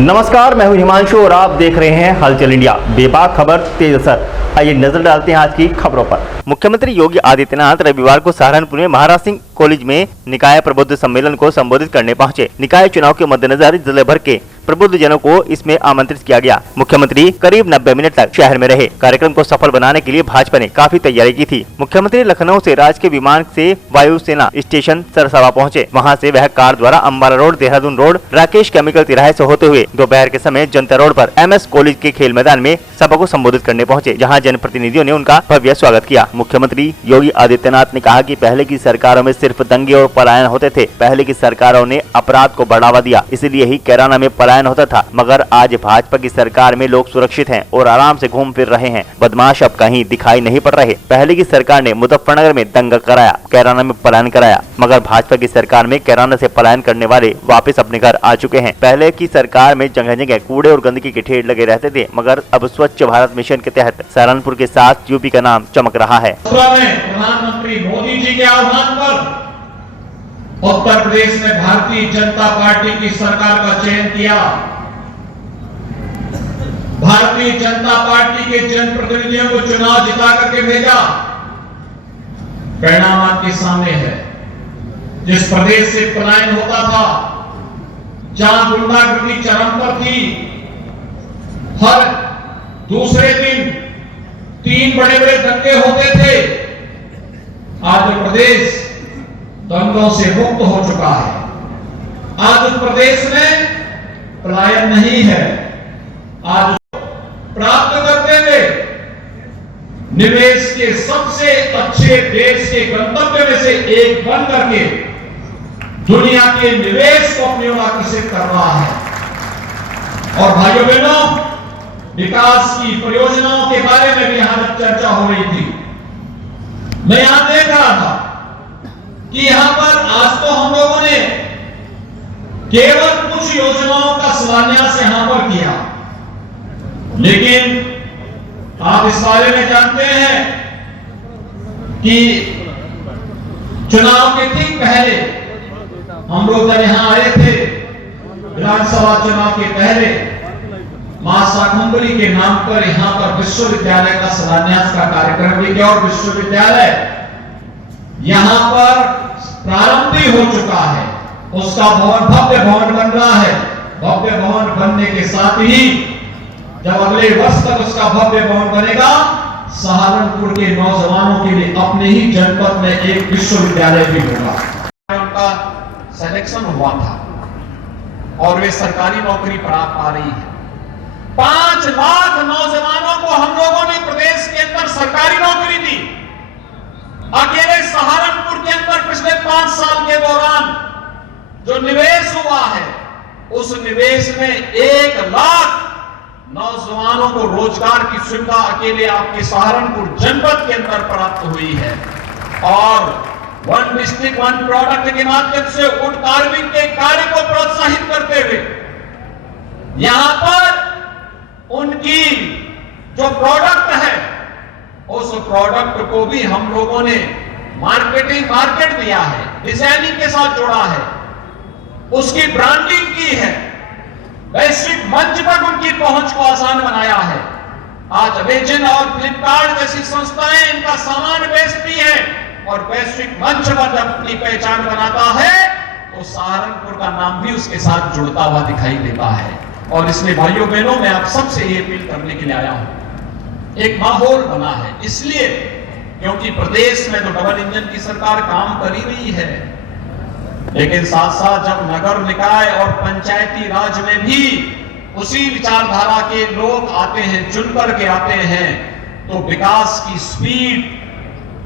नमस्कार, मैं हूं हिमांशु और आप देख रहे हैं हलचल इंडिया। बेबाक खबर तेज असर। आइए नजर डालते हैं आज की खबरों पर। मुख्यमंत्री योगी आदित्यनाथ रविवार को सहारनपुर में महाराज सिंह कॉलेज में निकाय प्रबुद्ध सम्मेलन को संबोधित करने पहुंचे। निकाय चुनाव के मद्देनजर जिले भर के प्रबुद्ध जनों को इसमें आमंत्रित किया गया। मुख्यमंत्री करीब 90 मिनट तक शहर में रहे। कार्यक्रम को सफल बनाने के लिए भाजपा ने काफी तैयारी की थी। मुख्यमंत्री लखनऊ से राजकीय विमान से वायुसेना स्टेशन सरसावा पहुंचे। वहां से वह कार द्वारा Ambala road, Dehradun road, Rakesh chemical तिराहे से होते हुए दोपहर के समय जनता रोड पर MS कॉलेज के खेल मैदान में सभा को संबोधित करने पहुंचे, जहां जनप्रतिनिधियों ने उनका भव्य स्वागत किया। मुख्यमंत्री योगी आदित्यनाथ ने कहा कि पहले की सरकारों में सिर्फ दंगे और पलायन होते थे। पहले की सरकारों ने अपराध को बढ़ावा दिया, इसलिए ही कैराना में पलायन होता था। मगर आज भाजपा की सरकार में लोग सुरक्षित हैं और आराम से घूम फिर रहे हैं। बदमाश अब कहीं दिखाई नहीं पड़ रहे। पहले की सरकार ने मुजफ्फरनगर में दंगा कराया, कैराना में पलायन कराया, मगर भाजपा की सरकार में कैराना से पलायन करने वाले वापस अपने घर आ चुके हैं। पहले की सरकार में जगह जगह कूड़े और गंदगी के ढेर लगे रहते थे, मगर अब स्वच्छ भारत मिशन के तहत सहारनपुर के साथ यूपी का नाम चमक रहा है। प्रधानमंत्री मोदी जी के आह्वान पर उत्तर प्रदेश में भारतीय जनता पार्टी की सरकार का चयन किया। भारतीय जनता पार्टी के जनप्रतिनिधियों को चुनाव जिता करके भेजा। परिणाम आपके सामने है। जिस प्रदेश से पलायन होता था, जहां गुंडागर्दी चरम पर थी, हर दूसरे दिन 3 बड़े-बड़े दंगे होते थे, आज उत्तर प्रदेश दंगों से मुक्त हो चुका है। आज उत्तर प्रदेश में पलायन नहीं है। आज प्राप्त करते हुए निवेश के सबसे अच्छे देश के गंतव्य में से एक बन करके दुनिया के निवेश को अपनी ओर आकर्षित कर रहा है। और भाइयों बहनों, विकास की परियोजनाओं के बारे में भी यहां चर्चा हो रही थी। मैं यहां देख रहा था कि यहां पर आज तो हम लोगों ने केवल कुछ योजनाओं का शिलान्यास यहां पर किया, लेकिन आप इस बारे में जानते हैं कि चुनाव के ठीक पहले हम लोग जब यहां आए थे, विधानसभा चुनाव के पहले मां शाकुंभरी के नाम पर यहां पर विश्वविद्यालय का शिलान्यास का कार्यक्रम भी किया और विश्वविद्यालय यहां पर प्रारंभ भी हो चुका है। उसका भवन, भव्य भवन बन रहा है। भव्य भवन बनने के साथ ही जब अगले वर्ष तक उसका भव्य भवन बनेगा, सहारनपुर के नौजवानों के लिए अपने ही जनपद में एक विश्वविद्यालय भी होगा। उनका सिलेक्शन हुआ था और वे सरकारी नौकरी प्राप्त पा रही है। 5 लाख नौजवानों को हम लोगों ने प्रदेश के अंदर सरकारी नौकरी दी। अकेले सहारनपुर के अंदर पिछले 5 साल के दौरान जो निवेश हुआ है, उस निवेश में 1 लाख नौजवानों को रोजगार की सुविधा अकेले आपके सहारनपुर जनपद के अंदर प्राप्त हुई है। और 1 डिस्ट्रिक्ट 1 प्रोडक्ट के माध्यम से वुड कार्विंग के कार्य को प्रोत्साहित करते हुए यहां पर उनकी जो प्रोडक्ट है, उस प्रोडक्ट को भी हम लोगों ने मार्केट दिया है, डिजाइनिंग के साथ जोड़ा है, उसकी ब्रांडिंग की है, वैश्विक मंच पर उनकी पहुंच को आसान बनाया है। आज अमेजन और फ्लिपकार्ट जैसी संस्थाएं इनका सामान बेचती हैं और वैश्विक मंच पर जब अपनी पहचान बनाता है तो सहारनपुर का नाम भी उसके साथ जुड़ता हुआ दिखाई देता है। और इसलिए भाइयों बहनों, मैं आप सबसे ये अपील करने के लिए आया हूं। एक माहौल बना है, इसलिए क्योंकि प्रदेश में तो डबल इंजन की सरकार काम कर ही रही है, लेकिन साथ साथ जब नगर निकाय और पंचायती राज में भी उसी विचारधारा के लोग आते हैं, चुनकर के आते हैं, तो विकास की स्पीड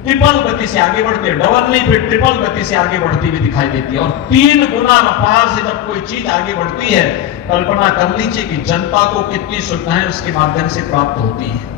ट्रिपल गति से आगे बढ़ती है। डबल नहीं, फिर ट्रिपल गति से आगे बढ़ती हुई दिखाई देती है। और 3 गुना रफ्तार से जब कोई चीज आगे बढ़ती है, कल्पना कर लीजिए कि जनता को कितनी सुविधाएं उसके माध्यम से प्राप्त होती है।